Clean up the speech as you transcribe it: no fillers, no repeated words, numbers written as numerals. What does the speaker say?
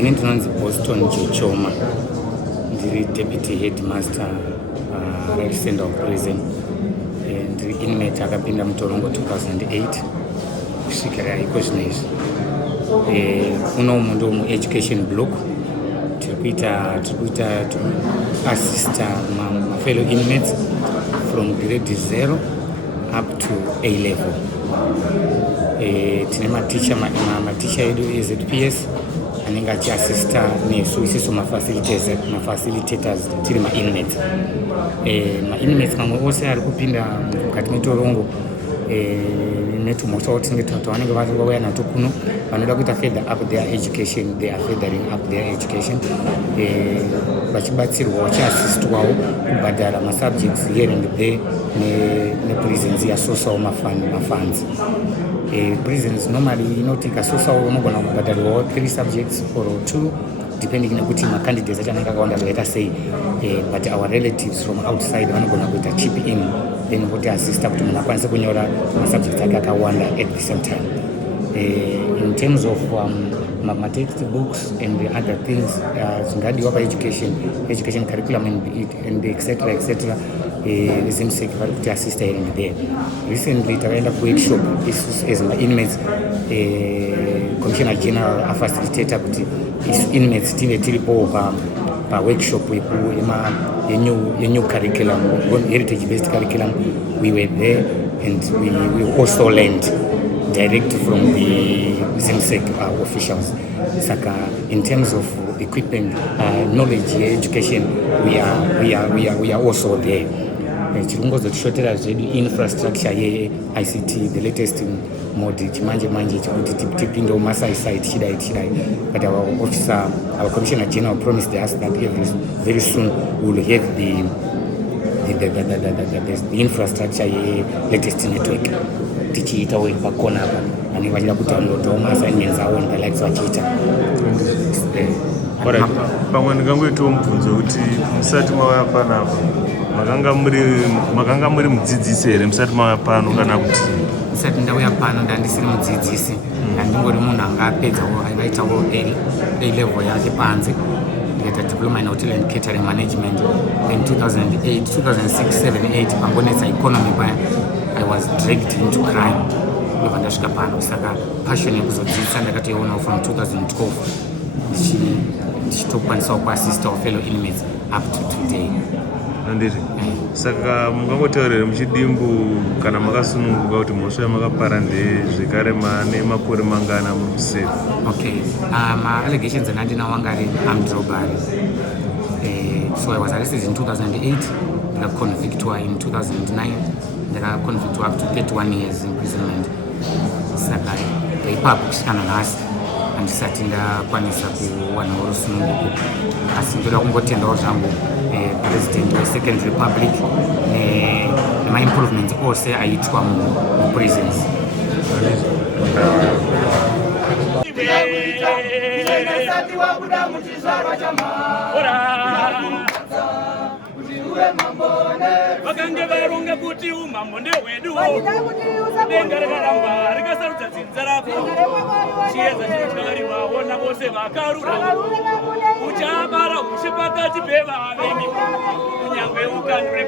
Ini ndinonzi Boston Chichoma, ndiri deputy headmaster Harare Central Prison. Ndiri inmate akapinda mutorongo 2008 kusvikira iko zvinezvi. Unomu ndo mu-education block. Tiri assista fellow inmates from grade 0 up to A level. Tine maticha edu ZPCS anenge achiassista nesu isiso mafacilitators tiri ma-inmates. Ma-inmates mamwe ose ari kupinda mukati metorongo netumhosva twavanenge vauya nato kuno vanoda kuita further up their education, they are furthering up their education, vachibatsirwa vachiassistwawo kubhadhara masubjects here and there neprisons yasosawo mafunds. Prisons normally inotika sosawo unogona kubhadharirwawo 3 subjects or 2 depending nekuti macandidates acho anenge akawanda, let us say, but our relatives from outside vanogona kuita chip in then voti assista kuti munhu akwanise kunyora masubjects ake akawanda at the same time. In terms of textbooks and the other things zvingadiwa education curriculum and etc. Zimseki vari kuti assista here and there. Recently takaenda kuworkshop as ma-inmates, Commissioner General afacilitator kuti inmates tive tiripo pa-workshop yenew curriculum, heritage-based curriculum. We were there and we also learned direct from the Zimsek officials. Saka, in terms of equipment, knowledge, education, we are also there. Chirongozotishotera zvedu infrastructure ye-ICT, the latest mode chimanje chikuti tipindewo masai-site chidai. But our Commissioner General promised us that very soon we will have the infrastructure ye-latest network. Tichiitawo pakona apa anenge vachida kuti vanoitawo ma-assignments awo and the likes vachiita. Pamwe ndingangoitawo mubvunzo kuti musati mauya panapa makanga muri mudzidzisi here musati mauya pano kana kuti? Musati ndauya pano ndandisiri mudzidzisi, ndingori munhu anga apedzawo aivaitawo A level yake panze, ndikaita diploma in hotel and catering management. In 2008, 2006, 7, 8 pangonetsa economy paya I was dragged into crime. Ndobva ndasvika pano, saka passion yekuzodzidzisa ndakatoiona from 2012 ndichitokwanisawo kuassista fellow inmates up to today. Andiri. Saka mungangotaurira muchidimbu kana makasununguka kuti mhosva yamakapara ndezvekare mane makore mangana muri kuseva? Okay, allegations andinawo anga ari armed robbery. So I was arrested in 2008, ndikaconvictwa in 2009, ndikaconvictwa up to 31 years imprisonment. Saka ipapo kusvikana nhasi handisati ndakwanisa kuwanawo rusununguko, asi ndoda kungotendawo zvangu president we2nd Republic nema-improvements ose aitwa mu-prisons. Vakange varonga kuti umambo ndehwedu, denga rakaramba rikasarudza dzinza rako, chiedza chinotyariwa wona vose vakarura, uchabara ushe pakati pevavengi, kunyangwe ukandure